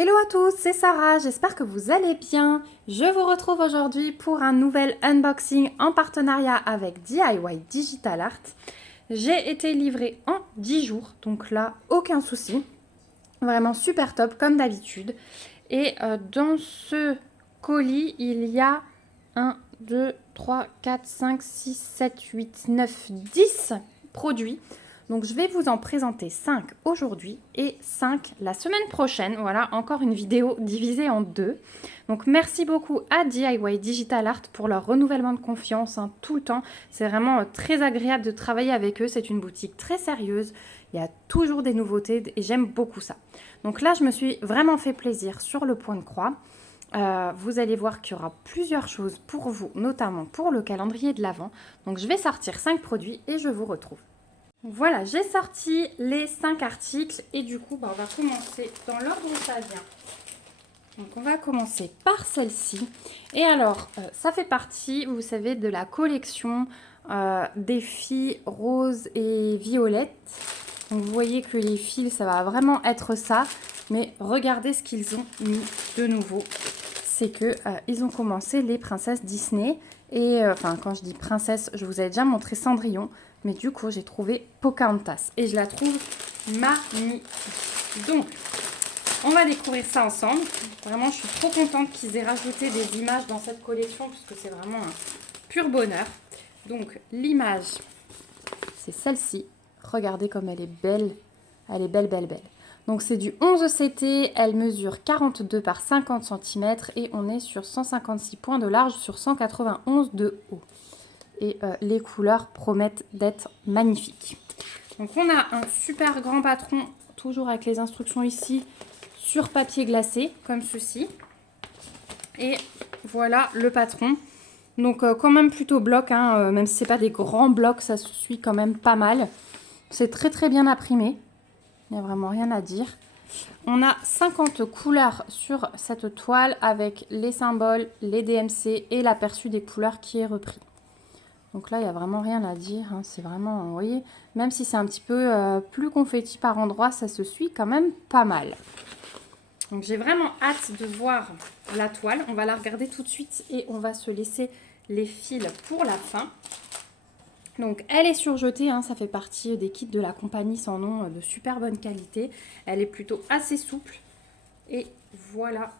Hello à tous, c'est Sarah, j'espère que vous allez bien. Je vous retrouve aujourd'hui pour un nouvel unboxing en partenariat avec DIY Digital Art. J'ai été livrée en 10 jours, donc là, aucun souci. Vraiment super top, comme d'habitude. Et dans ce colis, il y a 1, 2, 3, 4, 5, 6, 7, 8, 9, 10 produits. Donc je vais vous en présenter 5 aujourd'hui et 5 la semaine prochaine. Voilà, encore une vidéo divisée en deux. Donc merci beaucoup à DIY Digital Art pour leur renouvellement de confiance tout le temps. C'est vraiment très agréable de travailler avec eux. C'est une boutique très sérieuse. Il y a toujours des nouveautés et j'aime beaucoup ça. Donc là, je me suis vraiment fait plaisir sur le point de croix. Vous allez voir qu'il y aura plusieurs choses pour vous, notamment pour le calendrier de l'Avent. Donc je vais sortir 5 produits et je vous retrouve. Voilà, j'ai sorti les 5 articles et du coup, on va commencer dans l'ordre où ça vient. Donc on va commencer par celle-ci. Et alors, ça fait partie, vous savez, de la collection des filles roses et violettes. Donc vous voyez que les fils, ça va vraiment être ça. Mais regardez ce qu'ils ont mis de nouveau. C'est que ils ont commencé les princesses Disney. Et enfin, quand je dis princesse, je vous avais déjà montré Cendrillon. Mais du coup, j'ai trouvé Pocahontas. Et je la trouve magnifique. Donc, on va découvrir ça ensemble. Vraiment, je suis trop contente qu'ils aient rajouté des images dans cette collection. Puisque c'est vraiment un pur bonheur. Donc, l'image, c'est celle-ci. Regardez comme elle est belle. Elle est belle, belle, belle. Donc, c'est du 11 CT. Elle mesure 42 par 50 cm. Et on est sur 156 points de large sur 191 de haut. Et les couleurs promettent d'être magnifiques. Donc on a un super grand patron, toujours avec les instructions ici, sur papier glacé, comme ceci. Et voilà le patron. Donc quand même plutôt bloc, même si ce n'est pas des grands blocs, ça se suit quand même pas mal. C'est très très bien imprimé, il n'y a vraiment rien à dire. On a 50 couleurs sur cette toile avec les symboles, les DMC et l'aperçu des couleurs qui est repris. Donc là, il n'y a vraiment rien à dire. C'est vraiment, vous voyez, même si c'est un petit peu plus confetti par endroits, ça se suit quand même pas mal. Donc j'ai vraiment hâte de voir la toile. On va la regarder tout de suite et on va se laisser les fils pour la fin. Donc elle est surjetée, ça fait partie des kits de la compagnie sans nom de super bonne qualité. Elle est plutôt assez souple. Et voilà.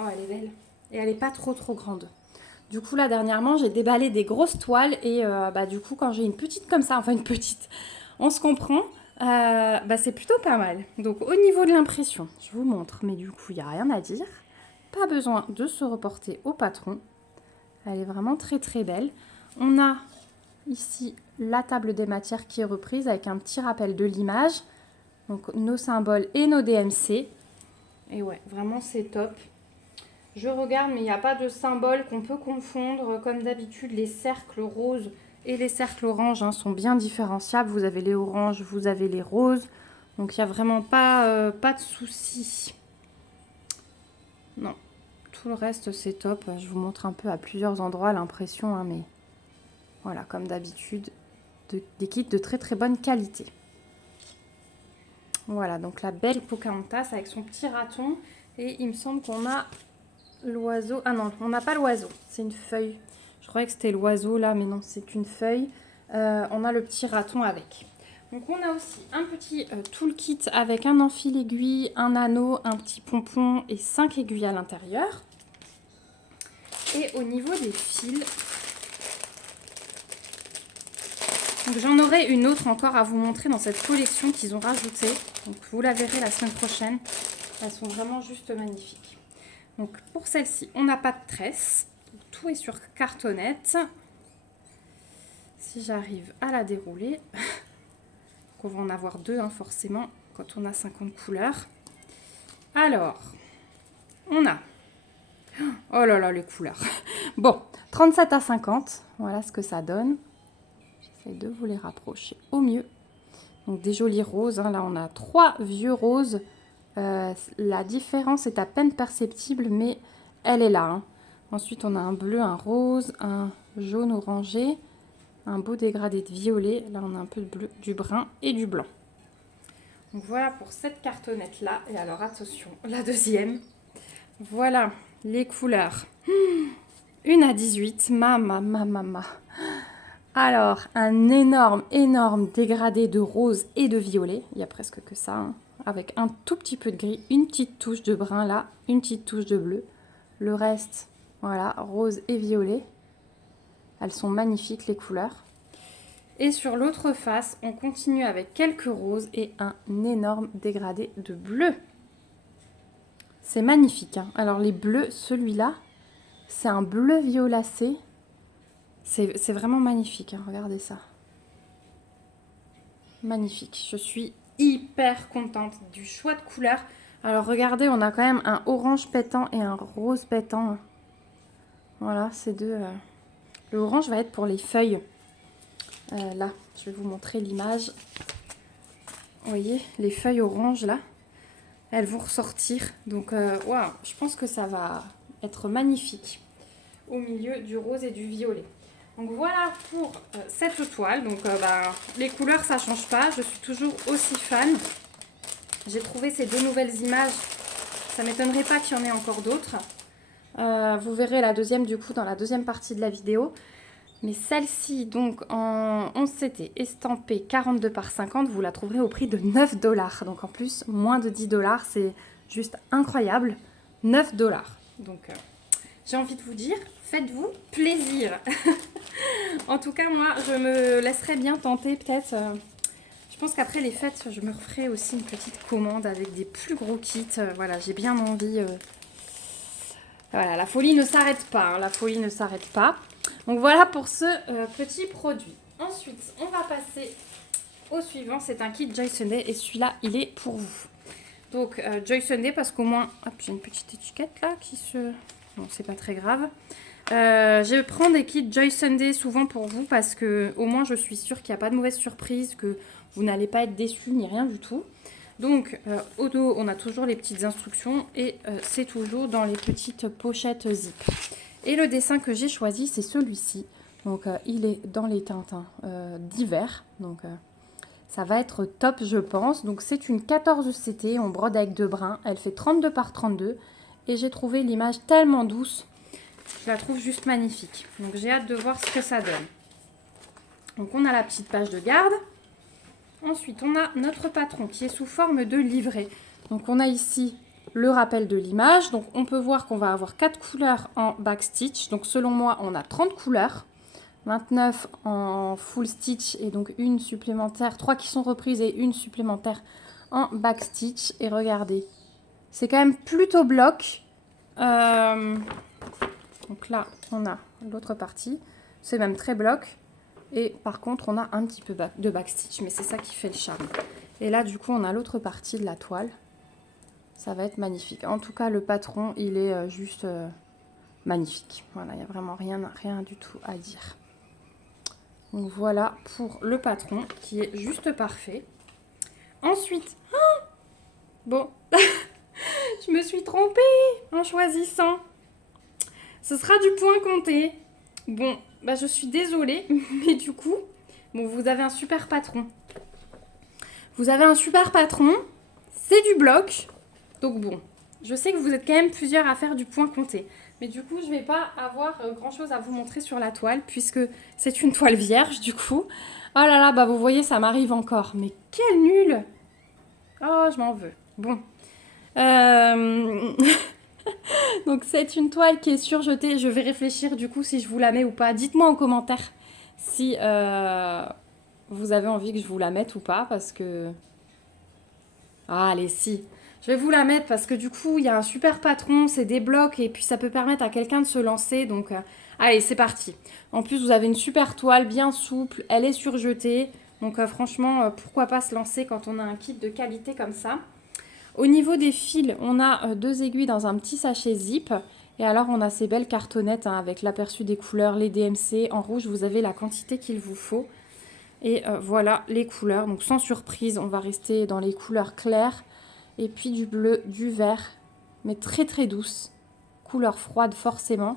Oh, elle est belle. Et elle n'est pas trop grande. Du coup, là, dernièrement, j'ai déballé des grosses toiles et du coup, quand j'ai une petite comme ça, enfin une petite, on se comprend, c'est plutôt pas mal. Donc, au niveau de l'impression, je vous montre, mais du coup, il n'y a rien à dire. Pas besoin de se reporter au patron. Elle est vraiment très, très belle. On a ici la table des matières qui est reprise avec un petit rappel de l'image. Donc, nos symboles et nos DMC. Et ouais, vraiment, c'est top. Je regarde, mais il n'y a pas de symbole qu'on peut confondre. Comme d'habitude, les cercles roses et les cercles oranges sont bien différenciables. Vous avez les oranges, vous avez les roses. Donc, il n'y a vraiment pas de souci. Non, tout le reste, c'est top. Je vous montre un peu à plusieurs endroits l'impression. Mais voilà, comme d'habitude, des kits de très très bonne qualité. Voilà, donc la belle Pocahontas avec son petit raton. Et il me semble qu'on a... l'oiseau, ah non, on n'a pas l'oiseau, c'est une feuille. Je croyais que c'était l'oiseau là, mais non, c'est une feuille. On a le petit raton avec. Donc on a aussi un petit toolkit avec un enfil aiguille, un anneau, un petit pompon et 5 aiguilles à l'intérieur. Et au niveau des fils, j'en aurai une autre encore à vous montrer dans cette collection qu'ils ont rajoutée. Donc vous la verrez la semaine prochaine. Elles sont vraiment juste magnifiques. Donc pour celle-ci, on n'a pas de tresse. Tout est sur cartonnette. Si j'arrive à la dérouler, on va en avoir deux forcément quand on a 50 couleurs. Alors, on a... Oh là là, les couleurs. Bon, 37 à 50, voilà ce que ça donne. J'essaie de vous les rapprocher au mieux. Donc des jolis roses, là on a 3 vieux roses. La différence est à peine perceptible, mais elle est là. Ensuite, on a un bleu, un rose, un jaune orangé, un beau dégradé de violet. Là, on a un peu de bleu, du brun et du blanc. Donc voilà pour cette cartonnette-là. Et alors attention, la deuxième. Voilà les couleurs. Une à 18. Ma. Alors, un énorme dégradé de rose et de violet. Il y a presque que ça, hein. Avec un tout petit peu de gris, une petite touche de brun là, une petite touche de bleu. Le reste, voilà, rose et violet. Elles sont magnifiques les couleurs. Et sur l'autre face, on continue avec quelques roses et un énorme dégradé de bleu. C'est magnifique, hein. Alors les bleus, celui-là, c'est un bleu violacé. C'est vraiment magnifique, hein. Regardez ça. Magnifique. Je suis hyper contente du choix de couleur. Alors regardez, on a quand même un orange pétant et un rose pétant. Voilà, ces deux. Le orange va être pour les feuilles. Là, je vais vous montrer l'image. Vous voyez, les feuilles oranges là, elles vont ressortir. Donc, waouh, je pense que ça va être magnifique au milieu du rose et du violet. Donc voilà pour cette toile. Donc les couleurs ça change pas, je suis toujours aussi fan. J'ai trouvé ces deux nouvelles images, ça m'étonnerait pas qu'il y en ait encore d'autres. Vous verrez la deuxième du coup dans la deuxième partie de la vidéo. Mais celle-ci donc en 11 CT estampée 42 par 50, vous la trouverez au prix de 9 $. Donc en plus moins de 10 $, c'est juste incroyable. 9 $. Donc j'ai envie de vous dire, faites-vous plaisir. En tout cas, moi, je me laisserai bien tenter peut-être. Je pense qu'après les fêtes, je me referai aussi une petite commande avec des plus gros kits. Voilà, j'ai bien envie. Voilà, la folie ne s'arrête pas. Hein, la folie ne s'arrête pas. Donc voilà pour ce petit produit. Ensuite, on va passer au suivant. C'est un kit Joy Sunday et celui-là, il est pour vous. Donc Joy Sunday parce qu'au moins, hop, j'ai une petite étiquette là qui se... Bon, c'est pas très grave. Je prends des kits Joy Sunday souvent pour vous parce que au moins je suis sûre qu'il n'y a pas de mauvaise surprise, que vous n'allez pas être déçus ni rien du tout. Donc au dos, on a toujours les petites instructions et c'est toujours dans les petites pochettes zip. Et le dessin que j'ai choisi, c'est celui-ci. Donc il est dans les teintes d'hiver. Donc ça va être top, je pense. Donc c'est une 14 CT, on brode avec 2 brins. Elle fait 32 par 32 et j'ai trouvé l'image tellement douce. Je la trouve juste magnifique. Donc j'ai hâte de voir ce que ça donne. Donc on a la petite page de garde. Ensuite on a notre patron qui est sous forme de livret. Donc on a ici le rappel de l'image. Donc on peut voir qu'on va avoir 4 couleurs en backstitch. Donc selon moi on a 30 couleurs. 29 en full stitch et donc une supplémentaire. 3 qui sont reprises et une supplémentaire en backstitch. Et regardez, c'est quand même plutôt bloc. Donc là, on a l'autre partie. C'est même très bloc. Et par contre, on a un petit peu de backstitch. Mais c'est ça qui fait le charme. Et là, du coup, on a l'autre partie de la toile. Ça va être magnifique. En tout cas, le patron, il est juste magnifique. Voilà, il n'y a vraiment rien du tout à dire. Donc voilà pour le patron qui est juste parfait. Ensuite, bon, je me suis trompée en choisissant. Ce sera du point compté. Bon, bah je suis désolée, mais du coup, bon, vous avez un super patron. Vous avez un super patron, c'est du bloc. Donc bon, je sais que vous êtes quand même plusieurs à faire du point compté. Mais du coup, je ne vais pas avoir grand-chose à vous montrer sur la toile, puisque c'est une toile vierge, du coup. Oh là là, bah vous voyez, ça m'arrive encore. Mais quel nul! Oh, je m'en veux. Bon. Donc c'est une toile qui est surjetée. Je vais réfléchir du coup si je vous la mets ou pas. Dites-moi en commentaire si vous avez envie que je vous la mette ou pas. Parce que... Ah, allez, si. Je vais vous la mettre parce que du coup, il y a un super patron, c'est des blocs et puis ça peut permettre à quelqu'un de se lancer. Donc, allez, c'est parti. En plus, vous avez une super toile bien souple, elle est surjetée. Donc, franchement, pourquoi pas se lancer quand on a un kit de qualité comme ça. Au niveau des fils, on a 2 aiguilles dans un petit sachet zip. Et alors, on a ces belles cartonnettes hein, avec l'aperçu des couleurs, les DMC. En rouge, vous avez la quantité qu'il vous faut. Et voilà les couleurs. Donc, sans surprise, on va rester dans les couleurs claires. Et puis du bleu, du vert, mais très très douce. Couleur froide forcément.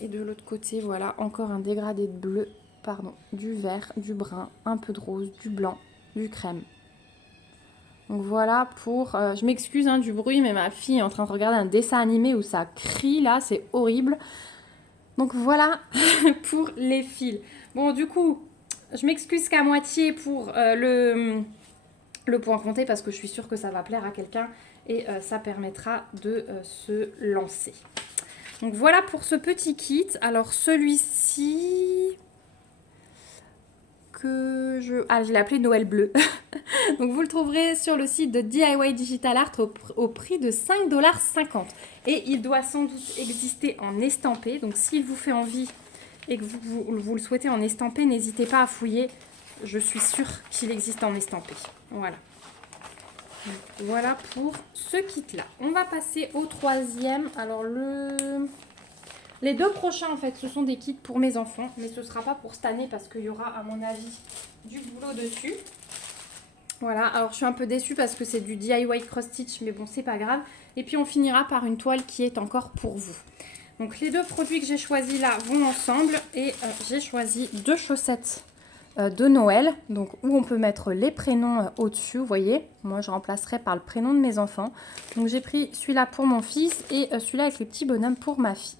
Et de l'autre côté, voilà, encore un dégradé de bleu, pardon, du vert, du brun, un peu de rose, du blanc, du crème. Donc voilà pour... je m'excuse du bruit, mais ma fille est en train de regarder un dessin animé où ça crie là, c'est horrible. Donc voilà pour les fils. Bon, du coup, je m'excuse qu'à moitié pour le point compté parce que je suis sûre que ça va plaire à quelqu'un et ça permettra de se lancer. Donc voilà pour ce petit kit. Alors celui-ci que je l'ai appelé Noël bleu. Donc vous le trouverez sur le site de DIY Digital Art au prix de 5,50 $. Et il doit sans doute exister en estampé. Donc s'il vous fait envie et que vous le souhaitez en estampé, n'hésitez pas à fouiller. Je suis sûre qu'il existe en estampé. Voilà. Donc, voilà pour ce kit-là. On va passer au troisième. Alors les deux prochains, en fait, ce sont des kits pour mes enfants. Mais ce ne sera pas pour cette année parce qu'il y aura, à mon avis, du boulot dessus. Voilà, alors je suis un peu déçue parce que c'est du DIY cross-stitch, mais bon, c'est pas grave. Et puis on finira par une toile qui est encore pour vous. Donc les deux produits que j'ai choisis là vont ensemble. Et j'ai choisi deux chaussettes de Noël, donc où on peut mettre les prénoms au-dessus, vous voyez. Moi, je remplacerai par le prénom de mes enfants. Donc j'ai pris celui-là pour mon fils et celui-là avec les petits bonhommes pour ma fille.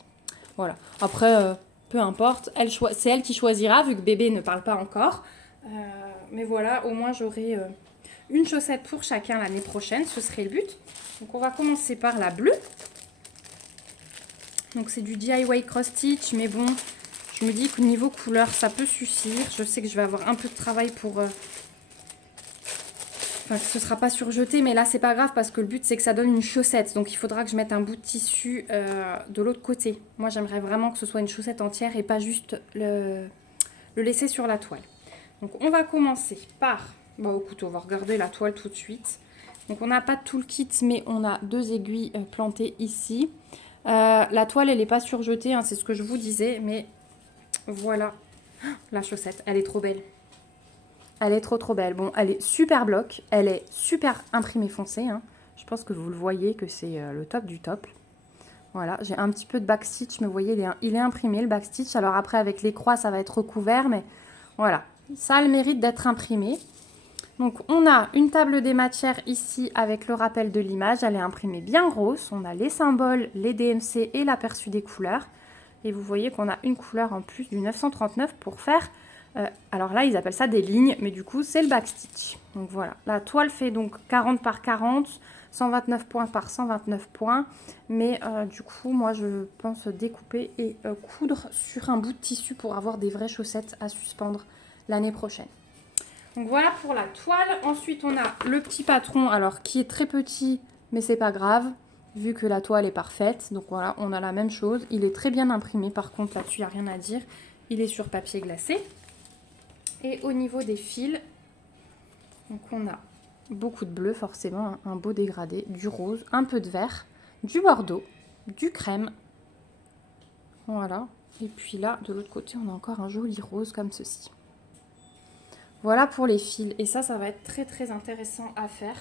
Voilà. Après, peu importe, c'est elle qui choisira vu que bébé ne parle pas encore. Mais voilà, au moins j'aurai une chaussette pour chacun l'année prochaine, ce serait le but. Donc on va commencer par la bleue. Donc c'est du DIY cross stitch, mais bon, je me dis qu'au niveau couleur, ça peut suffire. Je sais que je vais avoir un peu de travail pour... Enfin, que ce ne sera pas surjeté, mais là, c'est pas grave parce que le but, c'est que ça donne une chaussette. Donc, il faudra que je mette un bout de tissu de l'autre côté. Moi, j'aimerais vraiment que ce soit une chaussette entière et pas juste le laisser sur la toile. Donc, on va commencer par... Bon, au couteau, on va regarder la toile tout de suite. Donc, on n'a pas tout le kit, mais on a deux aiguilles plantées ici. La toile, elle n'est pas surjetée, hein, c'est ce que je vous disais, mais voilà la chaussette. Elle est trop belle. Elle est trop belle. Bon, elle est super bloc. Elle est super imprimée foncée. Hein. Je pense que vous le voyez que c'est le top du top. Voilà, j'ai un petit peu de backstitch, mais vous voyez, il est imprimé le backstitch. Alors après, avec les croix, ça va être recouvert, mais voilà. Ça a le mérite d'être imprimé. Donc, on a une table des matières ici avec le rappel de l'image. Elle est imprimée bien grosse. On a les symboles, les DMC et l'aperçu des couleurs. Et vous voyez qu'on a une couleur en plus du 939 pour faire... alors là, ils appellent ça des lignes, mais du coup, c'est le backstitch. Donc voilà, la toile fait donc 40 par 40, 129 points par 129 points. Mais du coup, moi, je pense découper et coudre sur un bout de tissu pour avoir des vraies chaussettes à suspendre l'année prochaine. Donc voilà pour la toile. Ensuite, on a le petit patron, alors qui est très petit, mais c'est pas grave, vu que la toile est parfaite. Donc voilà, on a la même chose. Il est très bien imprimé, par contre, là-dessus, il n'y a rien à dire. Il est sur papier glacé. Et au niveau des fils, donc on a beaucoup de bleu forcément, hein, un beau dégradé, du rose, un peu de vert, du bordeaux, du crème. Voilà. Et puis là, de l'autre côté, on a encore un joli rose comme ceci. Voilà pour les fils. Et ça va être très intéressant à faire.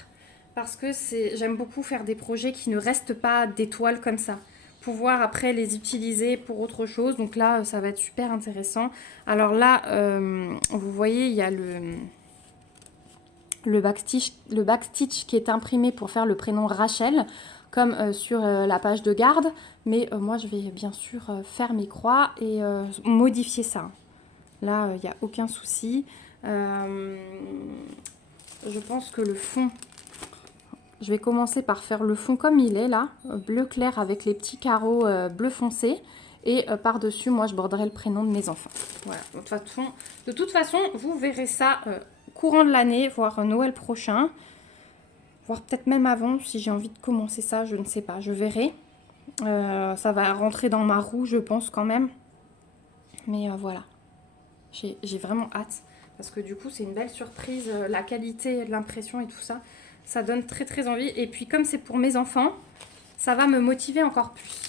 Parce que j'aime beaucoup faire des projets qui ne restent pas des toiles comme ça. Pouvoir après les utiliser pour autre chose. Donc là, ça va être super intéressant. Alors là, vous voyez, il y a le backstitch qui est imprimé pour faire le prénom Rachel, comme sur la page de garde. Mais moi, je vais bien sûr faire mes croix et modifier ça. Là, il n'y a aucun souci. Je pense que le fond... Je vais commencer par faire le fond comme il est là, bleu clair avec les petits carreaux bleu foncé. Et par-dessus, moi, je borderai le prénom de mes enfants. Voilà. De toute façon, vous verrez ça courant de l'année, voire Noël prochain. Voire peut-être même avant, si j'ai envie de commencer ça, je ne sais pas. Je verrai. Ça va rentrer dans ma roue, je pense, quand même. Mais voilà. J'ai vraiment hâte. Parce que du coup, c'est une belle surprise. La qualité de l'impression et tout ça. Ça donne très envie. Et puis comme c'est pour mes enfants, ça va me motiver encore plus.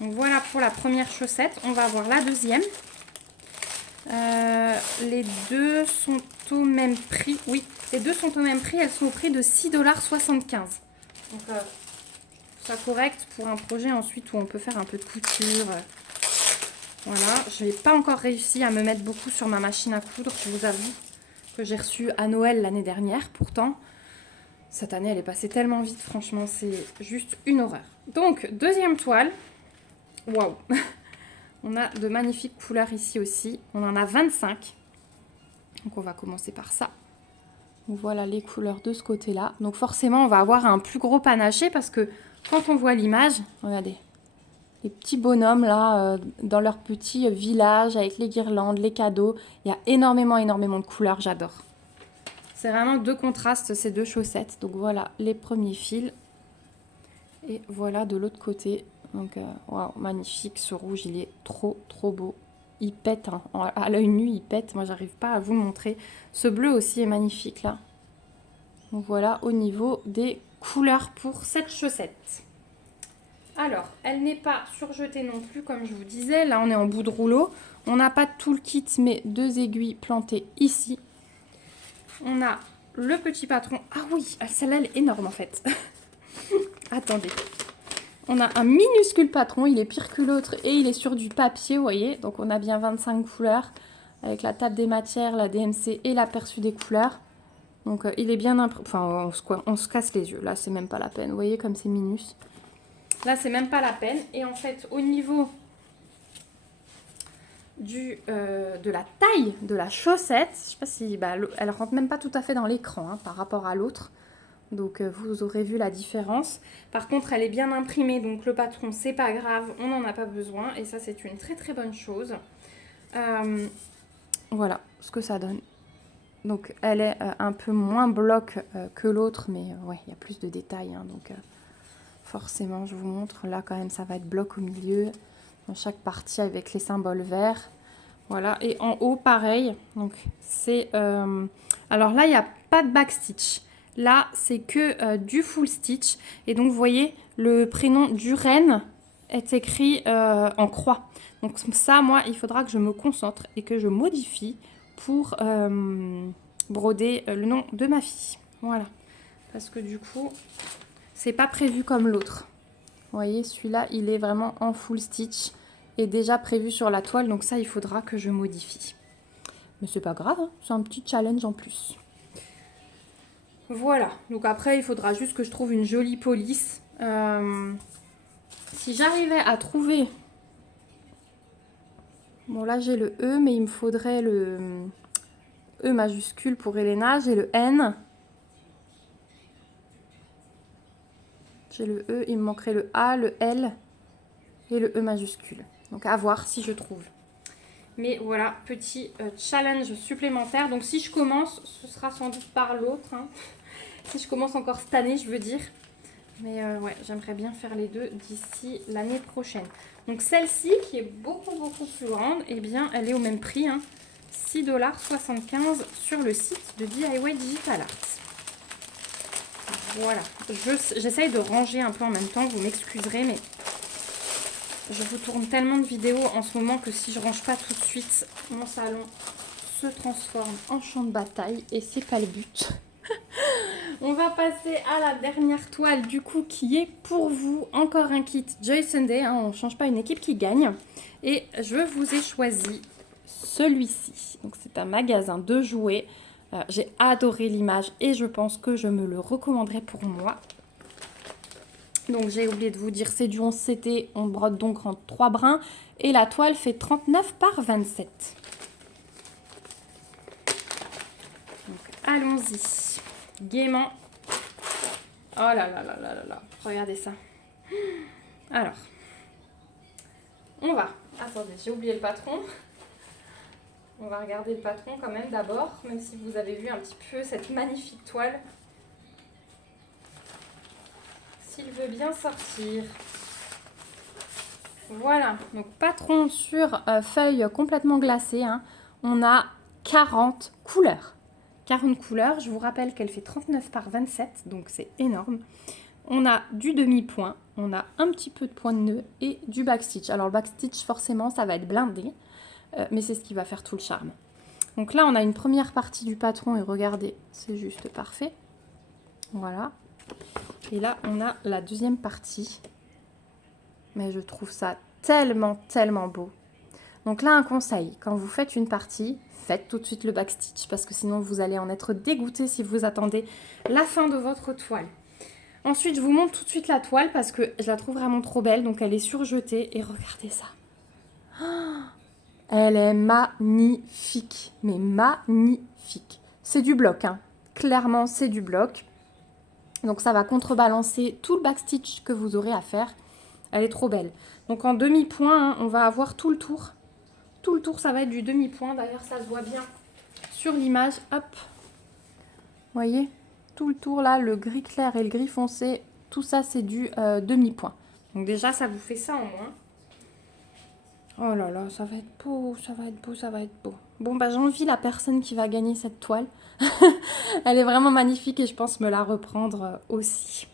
Donc voilà pour la première chaussette. On va voir la deuxième. Les deux sont au même prix. Oui, les deux sont au même prix. Elles sont au prix de 6,75 $. Donc ça correct pour un projet ensuite où on peut faire un peu de couture. Voilà, je n'ai pas encore réussi à me mettre beaucoup sur ma machine à coudre. Je vous avoue que j'ai reçu à Noël l'année dernière pourtant. Cette année, elle est passée tellement vite, franchement, c'est juste une horreur. Donc, deuxième toile. Waouh. On a de magnifiques couleurs ici aussi. On en a 25. Donc, on va commencer par ça. Donc, voilà les couleurs de ce côté-là. Donc, forcément, on va avoir un plus gros panaché parce que quand on voit l'image, regardez, les petits bonhommes là, dans leur petit village avec les guirlandes, les cadeaux. Il y a énormément de couleurs, j'adore. C'est vraiment deux contrastes, ces deux chaussettes. Donc, voilà les premiers fils. Et voilà de l'autre côté. Donc, waouh, magnifique. Ce rouge, il est trop beau. Il pète, hein. À l'œil nu, il pète. Moi, j'arrive pas à vous le montrer. Ce bleu aussi est magnifique, là. Donc, voilà au niveau des couleurs pour cette chaussette. Alors, elle n'est pas surjetée non plus, comme je vous disais. Là, on est en bout de rouleau. On n'a pas tout le kit, mais 2 aiguilles plantées ici. On a le petit patron. Ah oui, celle-là, elle est énorme, en fait. Attendez. On a un minuscule patron, il est pire que l'autre et il est sur du papier, vous voyez. Donc on a bien 25 couleurs avec la table des matières, la DMC et l'aperçu des couleurs. Donc il est bien imprimé. Enfin, on se casse les yeux. Là, c'est même pas la peine. Vous voyez comme c'est minus. Là, c'est même pas la peine. Et en fait, au niveau de la taille de la chaussette, je sais pas si... elle rentre même pas tout à fait dans l'écran hein, par rapport à l'autre. Donc, vous aurez vu la différence. Par contre, elle est bien imprimée. Donc, le patron, c'est pas grave. On n'en a pas besoin. Et ça, c'est une très bonne chose. Voilà ce que ça donne. Donc, elle est un peu moins bloc que l'autre. Mais ouais, il y a plus de détails. Hein, donc, forcément, je vous montre. Là, quand même, ça va être bloc au milieu. Dans chaque partie avec les symboles verts. Voilà. Et en haut, pareil. Donc, c'est... alors là, il n'y a pas de backstitch. Là, c'est que du full stitch. Et donc, vous voyez, le prénom du renne est écrit en croix. Donc ça, moi, il faudra que je me concentre et que je modifie pour broder le nom de ma fille. Voilà. Parce que du coup, c'est pas prévu comme l'autre. Vous voyez, celui-là, il est vraiment en full stitch et déjà prévu sur la toile. Donc ça, il faudra que je modifie. Mais c'est pas grave, hein, c'est un petit challenge en plus. Voilà, donc après il faudra juste que je trouve une jolie police. Si j'arrivais à trouver... Bon là j'ai le E, mais il me faudrait le E majuscule pour Elena. J'ai le N. J'ai le E, il me manquerait le A, le L et le E majuscule. Donc à voir si je trouve. Mais voilà, petit challenge supplémentaire. Donc si je commence, ce sera sans doute par l'autre. Hein. Si je commence encore cette année, je veux dire. Mais ouais, j'aimerais bien faire les deux d'ici l'année prochaine. Donc celle-ci, qui est beaucoup plus grande, eh bien, elle est au même prix. Hein, 6,75 $ sur le site de DIY Digital Art. Voilà. J'essaye de ranger un peu en même temps. Vous m'excuserez, mais je vous tourne tellement de vidéos en ce moment que si je range pas tout de suite, mon salon se transforme en champ de bataille. Et c'est pas le but. On va passer à la dernière toile du coup qui est pour vous. Encore un kit Joy Sunday, hein, on ne change pas une équipe qui gagne. Et je vous ai choisi celui-ci. Donc c'est un magasin de jouets. J'ai adoré l'image et je pense que je me le recommanderais pour moi. Donc j'ai oublié de vous dire, c'est du 11 CT, on brode donc en 3 brins. Et la toile fait 39 par 27. Donc allons-y. Gaiement. Oh là là là là là là. Regardez ça. Alors. On va. Attendez, j'ai oublié le patron. On va regarder le patron quand même d'abord. Même si vous avez vu un petit peu cette magnifique toile. S'il veut bien sortir. Voilà. Donc patron sur feuille complètement glacée. Hein. On a 40 couleurs. 40 couleurs, je vous rappelle qu'elle fait 39 par 27, donc c'est énorme. On a du demi-point, on a un petit peu de point de nœud et du backstitch. Alors le backstitch, forcément, ça va être blindé, mais c'est ce qui va faire tout le charme. Donc là, on a une première partie du patron et regardez, c'est juste parfait. Voilà. Et là, on a la deuxième partie. Mais je trouve ça tellement beau. Donc là, un conseil, quand vous faites une partie, faites tout de suite le backstitch parce que sinon vous allez en être dégoûté si vous attendez la fin de votre toile. Ensuite, je vous montre tout de suite la toile parce que je la trouve vraiment trop belle. Donc elle est surjetée et regardez ça. Elle est magnifique, mais magnifique. C'est du bloc, hein. Clairement c'est du bloc. Donc ça va contrebalancer tout le backstitch que vous aurez à faire. Elle est trop belle. Donc en demi-point, hein, on va avoir tout le tour. Tout le tour, ça va être du demi-point. D'ailleurs, ça se voit bien sur l'image. Hop. Vous voyez, tout le tour là, le gris clair et le gris foncé, tout ça, c'est du demi-point. Donc déjà, ça vous fait ça en moins. Oh là là, ça va être beau, ça va être beau, ça va être beau. Bon, bah j'envie la personne qui va gagner cette toile. Elle est vraiment magnifique et je pense me la reprendre aussi.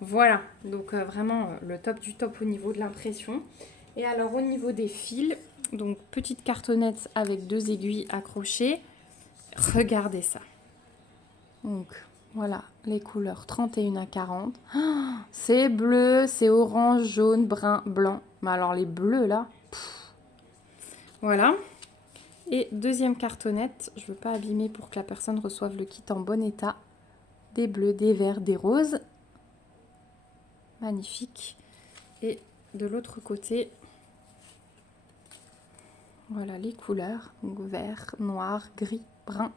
Voilà, donc vraiment le top du top au niveau de l'impression. Et alors au niveau des fils, donc petite cartonnette avec 2 aiguilles accrochées. Regardez ça. Donc voilà les couleurs 31 à 40. Oh, c'est bleu, c'est orange, jaune, brun, blanc. Mais alors les bleus là, voilà. Et deuxième cartonnette, je ne veux pas abîmer pour que la personne reçoive le kit en bon état. Des bleus, des verts, des roses. Magnifique. Et de l'autre côté, voilà les couleurs. Donc vert, noir, gris, brun,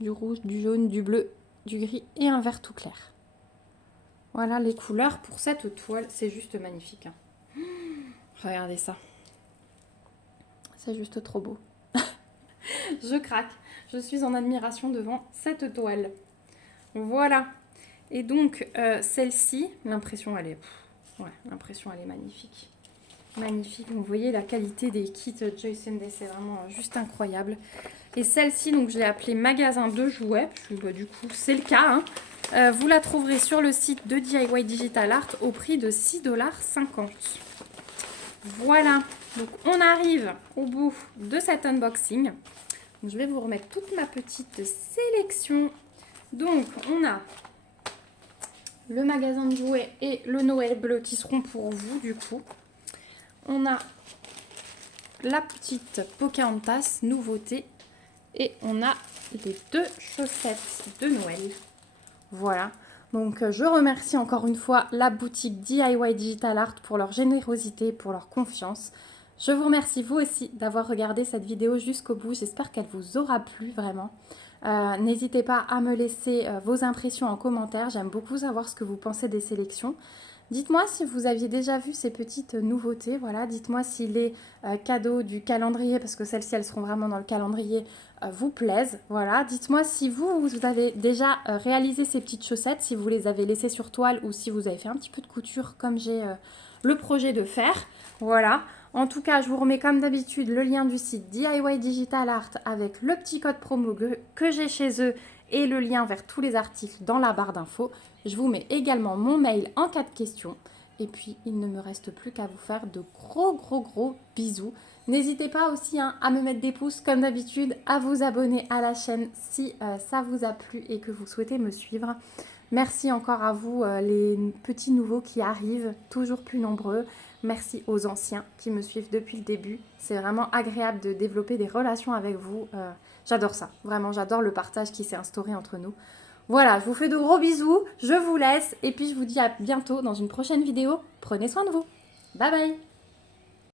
du rouge, du jaune, du bleu, du gris et un vert tout clair. Voilà les couleurs pour cette toile. C'est juste magnifique, hein. Regardez ça. C'est juste trop beau. Je craque. Je suis en admiration devant cette toile. Voilà. Et donc, celle-ci, l'impression, elle est... ouais, l'impression, elle est magnifique. Magnifique. Vous voyez la qualité des kits Joyce & Day, c'est vraiment juste incroyable. Et celle-ci, donc, je l'ai appelée magasin de jouets. Parce que, bah, du coup, c'est le cas, hein. Vous la trouverez sur le site de DIY Digital Art au prix de 6,50 $. Voilà. Donc, on arrive au bout de cet unboxing. Je vais vous remettre toute ma petite sélection. Donc, on a le magasin de jouets et le Noël bleu qui seront pour vous, du coup. On a la petite Pocahontas, nouveauté. Et on a les 2 chaussettes de Noël. Voilà. Donc, je remercie encore une fois la boutique DIY Digital Art pour leur générosité, pour leur confiance. Je vous remercie vous aussi d'avoir regardé cette vidéo jusqu'au bout. J'espère qu'elle vous aura plu vraiment. N'hésitez pas à me laisser vos impressions en commentaire. J'aime beaucoup savoir ce que vous pensez des sélections. Dites-moi si vous aviez déjà vu ces petites nouveautés. Voilà, dites-moi si les cadeaux du calendrier, parce que celles-ci elles seront vraiment dans le calendrier, vous plaisent. Voilà, dites-moi si vous avez déjà réalisé ces petites chaussettes, si vous les avez laissées sur toile ou si vous avez fait un petit peu de couture comme j'ai le projet de faire. Voilà. En tout cas, je vous remets comme d'habitude le lien du site DIY Digital Art avec le petit code promo que j'ai chez eux et le lien vers tous les articles dans la barre d'infos. Je vous mets également mon mail en cas de questions. Et puis, il ne me reste plus qu'à vous faire de gros bisous. N'hésitez pas aussi à me mettre des pouces comme d'habitude, à vous abonner à la chaîne si ça vous a plu et que vous souhaitez me suivre. Merci encore à vous les petits nouveaux qui arrivent, toujours plus nombreux. Merci aux anciens qui me suivent depuis le début. C'est vraiment agréable de développer des relations avec vous. J'adore ça. Vraiment, j'adore le partage qui s'est instauré entre nous. Voilà, je vous fais de gros bisous. Je vous laisse. Et puis, je vous dis à bientôt dans une prochaine vidéo. Prenez soin de vous. Bye bye.